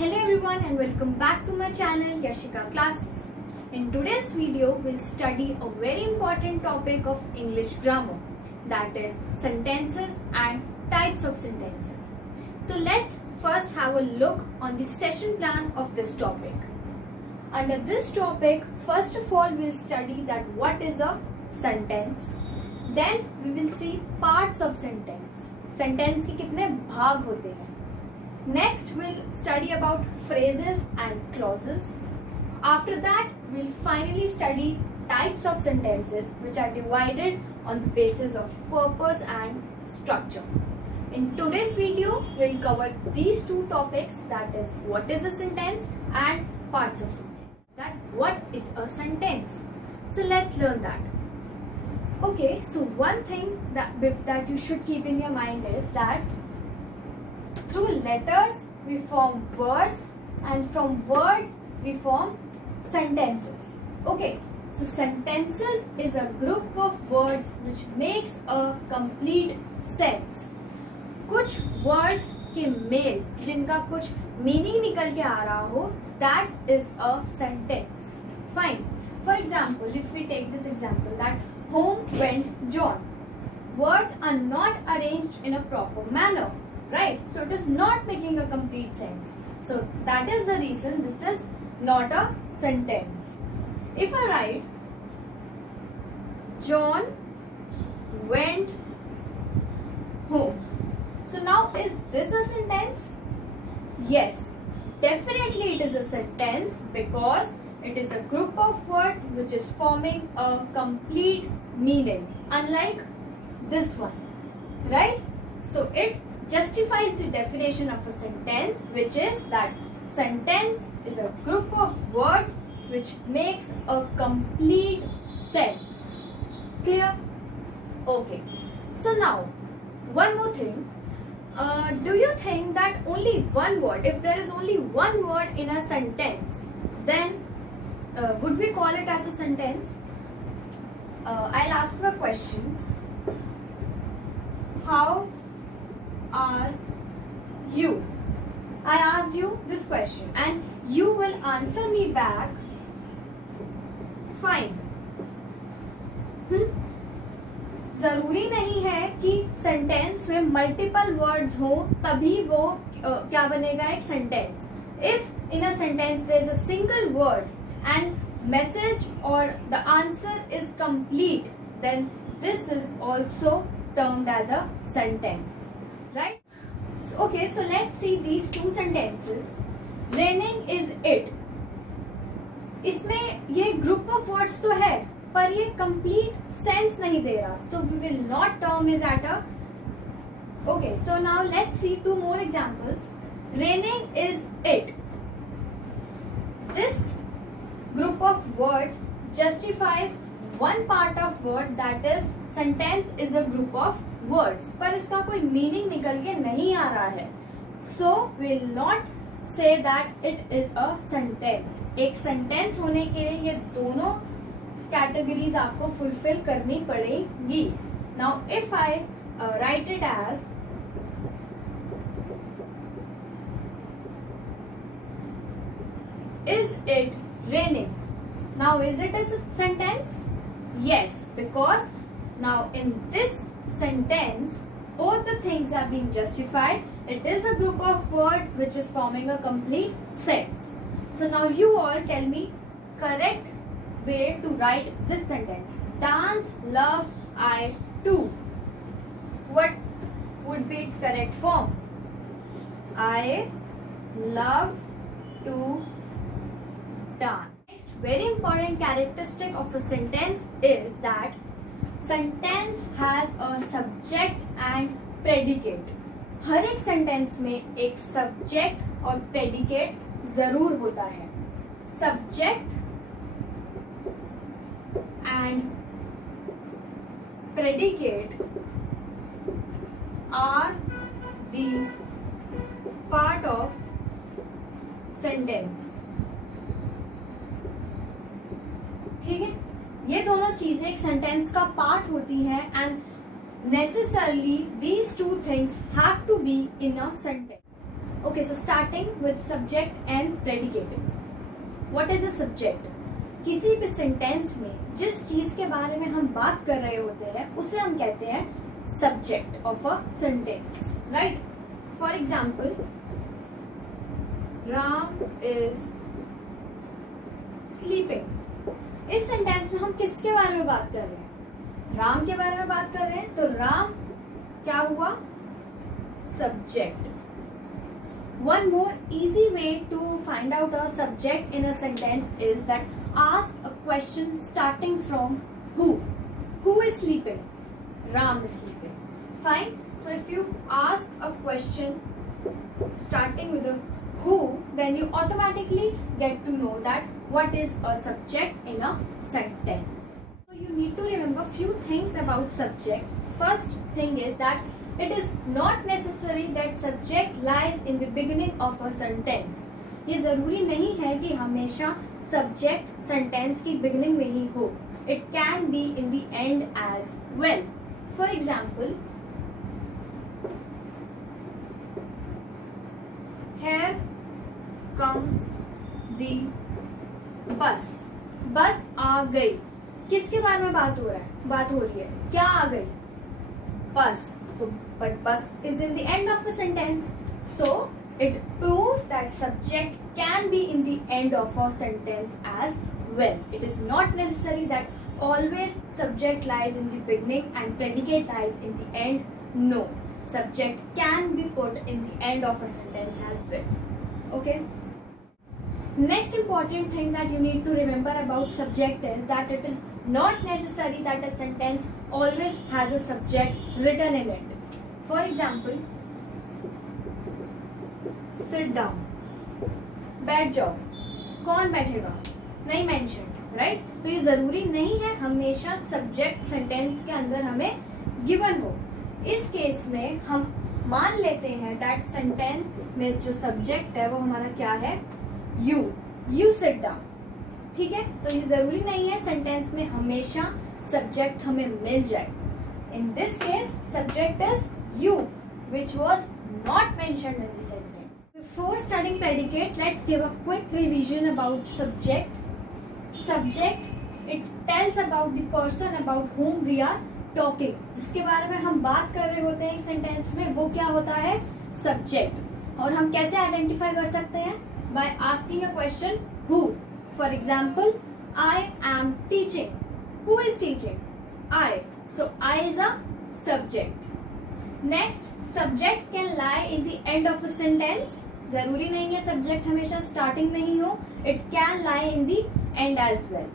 Hello everyone and welcome back to my channel Yashika Classes. In today's video, we'll study a very important topic of English grammar, that is sentences and types of sentences. So let's first have a look on the session plan of this topic. Under this topic, first of all we'll study that what is a sentence. Then we will see parts of sentence. Sentence के कितने भाग होते हैं. Next, we'll study about phrases and clauses. After that, we'll finally study types of sentences which are divided on the basis of purpose and structure. In today's video, we'll cover these two topics, that is what is a sentence and parts of sentence. That what is a sentence? So let's learn that. Okay, so one thing that you should keep in your mind is that through letters we form words and from words we form sentences. Okay, so sentences is a group of words which makes a complete sense. कुछ words के mail जिनका कुछ meaning निकल के आ रहा हो, that is a sentence. Fine. For example, if we take this example that home went John. Words are not arranged in a proper manner. Right, so it is not making a complete sense. So that is the reason this is not a sentence. If I write John went home, so now is this a sentence? Yes, definitely it is a sentence because it is a group of words which is forming a complete meaning, unlike this one, right? So it justifies the definition of a sentence, which is that sentence is a group of words which makes a complete sense. Clear? Okay. So now, one more thing. Do you think that only one word, if there is only one word in a sentence, then would we call it as a sentence? I'll ask you a question. How are you? I asked you this question and you will answer me back fine. जरूरी नहीं है कि sentence में multiple words हो तभी वो क्या बनेगा एक sentence. If in a sentence there is a single word and message और the answer is complete, then this is also termed as a sentence. Right? Okay, so let's see these two sentences. Raining is it. इसमें ये group of words तो है पर ये complete sense नहीं दे रहा. So we will not term is at a. Okay, so now let's see two more examples. Raining is it. This group of words justifies one part of word, that is sentence is a group of words, पर इसका कोई meaning निकल के नहीं आ रहा है. So we'll not say that it is a sentence. एक sentence होने के लिए ये दोनों कैटेगरीज आपको फुलफिल करनी पड़ेगी. Now if I write it as is it raining? Now is it a sentence? Yes, because now in this sentence both the things have been justified. It is a group of words which is forming a complete sense. So now you all tell me correct way to write this sentence. Dance love I too. What would be its correct form? I love to dance. Next very important characteristic of a sentence is that sentence has a subject and predicate. हर एक sentence में एक subject और predicate जरूर होता है. Subject and predicate are the part of sentence. ठीक है, ये दोनों चीजें एक सेंटेंस का पार्ट होती है and necessarily these two things have to be in a sentence. Okay, so starting with subject and predicate. What is a subject? किसी भी सेंटेंस में जिस चीज के बारे में हम बात कर रहे होते हैं उसे हम कहते हैं subject of a sentence, right? For example, Ram is sleeping. इस सेंटेंस में हम किसके बारे में बात कर रहे हैं? राम के बारे में बात कर रहे हैं, तो राम क्या हुआ? Subject. One more easy way to find out a subject in a sentence is that ask a question starting from who. Who is sleeping? Ram is sleeping. Fine. So if you ask a question starting with a who, then you automatically get to know that what is a subject in a sentence. So you need to remember few things about subject. First thing is that it is not necessary that subject lies in the beginning of a sentence. ये जरूरी नहीं है कि हमेशा subject sentence की beginning में ही हो. It can be in the end as well. For example, here comes the bus. बस आ गई. किसके बारे में बात हो रहा है? बात हो रही है क्या आ गई? बस. But bus is in the end of a sentence, so it proves that subject can be in the end of a sentence as well. It is not necessary that always subject lies in the beginning and predicate lies in the end. No, subject can be put in the end of a sentence as well. Okay. Next important thing that you need to remember about subject is that it is not necessary that a sentence always has a subject written in it. For example, sit down. बैठ जाओ. कौन बैठेगा? नहीं mentioned, right? तो ये जरूरी नहीं है हमेशा सब्जेक्ट सेंटेंस के अंदर हमें गिवन हो. इस केस में हम मान लेते हैं दैट सेंटेंस में जो सब्जेक्ट है वो हमारा क्या है? यू. You sit down. ठीक है, तो ये जरूरी नहीं है सेंटेंस में हमेशा सब्जेक्ट हमें मिल जाए. In this case, subject is you, which was not mentioned in the sentence. Before studying predicate, let's give a quick revision about subject. Subject, it tells about the person about whom we are talking. जिसके बारे में हम बात कर रहे होते हैं इस सेंटेंस में, वो क्या होता है? सब्जेक्ट. और हम कैसे आइडेंटिफाई कर सकते हैं? By asking a question, who. For example, I am teaching. Who is teaching? I. So I is a subject. Next, subject can lie in the end of a sentence. जरूरी नहीं है subject हमेशा starting में ही हो. It can lie in the end as well.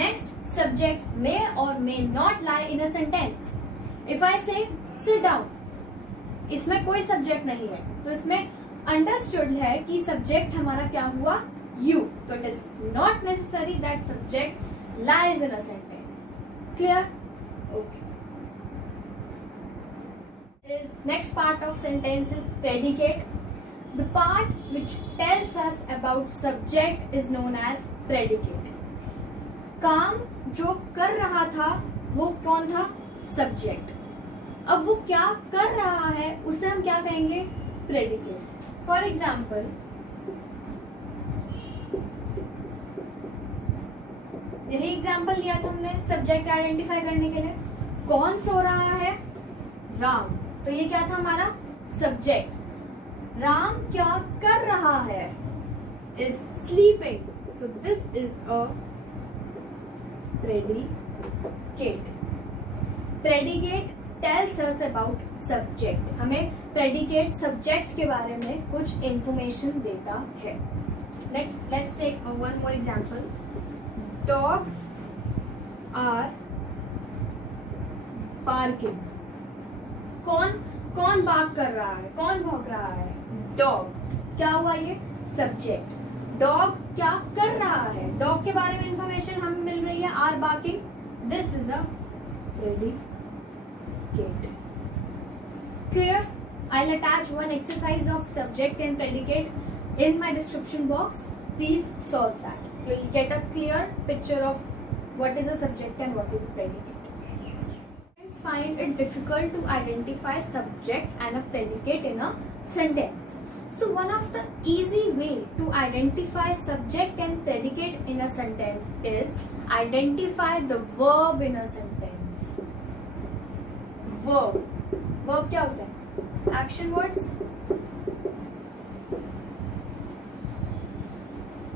Next, subject may or may not lie in a sentence. If I say sit down, इसमें कोई subject नहीं है, तो इसमें understood है कि subject हमारा क्या हुआ? You. So it is not necessary that subject lies in a sentence. Clear? Okay. Next part of sentence is predicate. The part which tells us about subject is known as predicate. काम जो कर रहा था वो कौन था? Subject. अब वो क्या कर रहा है उसे हम क्या कहेंगे? प्रेडिकेट. फॉर एग्जाम्पल, यही एग्जाम्पल लिया था हमने सब्जेक्ट आइडेंटिफाई करने के लिए. कौन सो रहा है? राम. तो ये क्या था हमारा? सब्जेक्ट. राम क्या कर रहा है? Is sleeping. So this is a predicate. Predicate tells us about subject. हमें predicate subject के बारे में कुछ information देता है. Let's take one more example. Dogs are barking. कौन bark कर रहा है? कौन भौंक रहा है? Dog. क्या हुआ ये? Subject. डॉग क्या कर रहा है? डॉग के बारे में इंफॉर्मेशन हमें मिल रही है. Are barking. This is a predicate. Clear? I will attach one exercise of subject and predicate in my description box. Please solve that. You will get a clear picture of what is a subject and what is a predicate. Students find it difficult to identify subject and a predicate in a sentence. So one of the easy way to identify subject and predicate in a sentence is identify the verb in a sentence. Verb क्या होता है? Action words.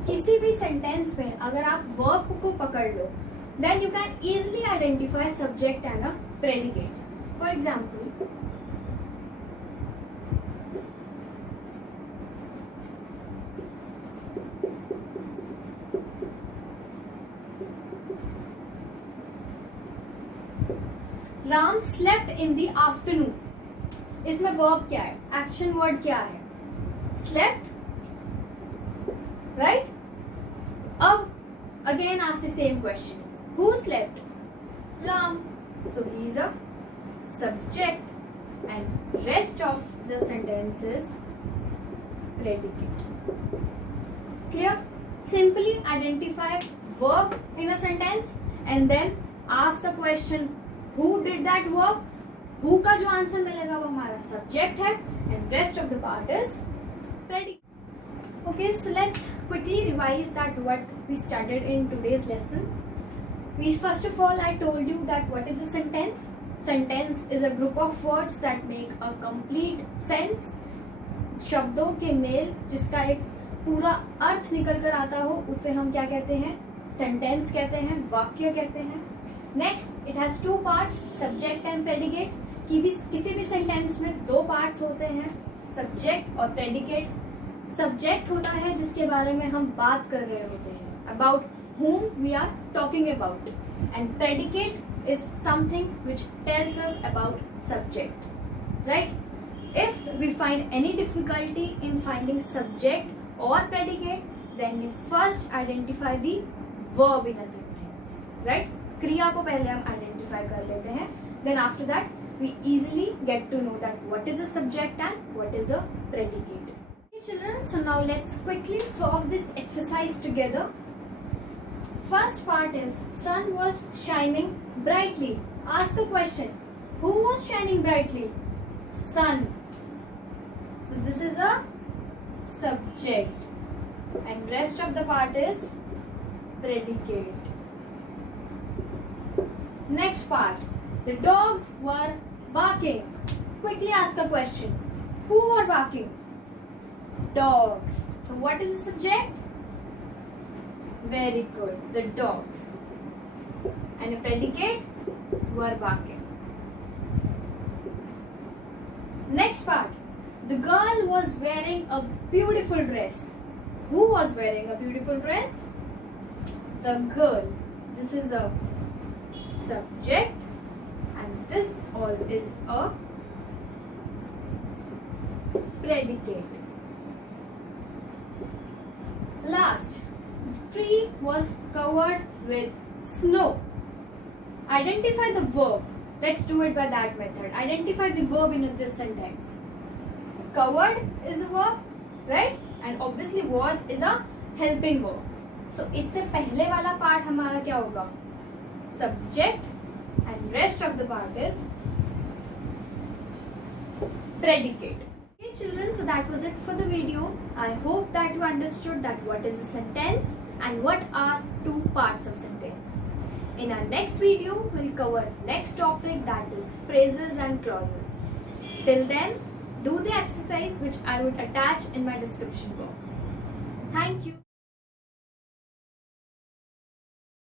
किसी भी sentence में अगर आप verb को पकड़ लो, then you can easily identify subject and a predicate. For example, Ram slept in the afternoon. इसमें वर्ब क्या है? एक्शन वर्ड क्या है? Slept, right? अब again ask the same question. Who slept? Ram. So he is a subject and rest of the sentence is predicate. Clear? Simply identify verb in a sentence and then ask a question. Who did that verb? Who का जो answer मिलेगा वो हमारा subject है and rest of the part is predicate. Okay, so let's quickly revise that what we studied in today's lesson. First of all, I told you that what is a sentence? Sentence is a group of words that make a complete sense. शब्दों के mail जिसका एक पूरा अर्थ निकल कर आता हो उसे हम क्या कहते हैं? सेंटेंस कहते हैं, वाक्य कहते हैं. Next, it has two parts, subject and predicate. किसी भी सेंटेंस में दो पार्ट्स होते हैं, सब्जेक्ट और प्रेडिकेट. सब्जेक्ट होता है जिसके बारे में हम बात कर रहे होते हैं, about whom we are talking about, and predicate is something which tells us about subject, right? If we find any difficulty in finding subject or predicate, then we first identify the verb in a sentence, right? क्रिया को पहले हम identify कर लेते हैं, then after that we easily get to know that what is a subject and what is a predicate. Okay children, so now let's quickly solve this exercise together. First part is sun was shining brightly. Ask a question. Who was shining brightly? Sun. So this is a subject and rest of the part is predicate. Next part. The dogs were barking. Quickly ask a question. Who were barking? Dogs. So what is the subject? Very good. The dogs. And a predicate? Were barking. Next part. The girl was wearing a beautiful dress. Who was wearing a beautiful dress? The girl. This is a subject and this all is a predicate. Last. The tree was covered with snow. Identify the verb. Let's do it by that method. Identify the verb in this sentence. Covered is a verb, right? And obviously was is a helping verb. So इससे पहले वाला part हमारा क्या होगा? Subject and rest of the part is predicate. Okay children, so that was it for the video. I hope that you understood that what is a sentence and what are two parts of sentence. In our next video, we'll cover next topic, that is phrases and clauses. Till then, do the exercise which I would attach in my description box. Thank you.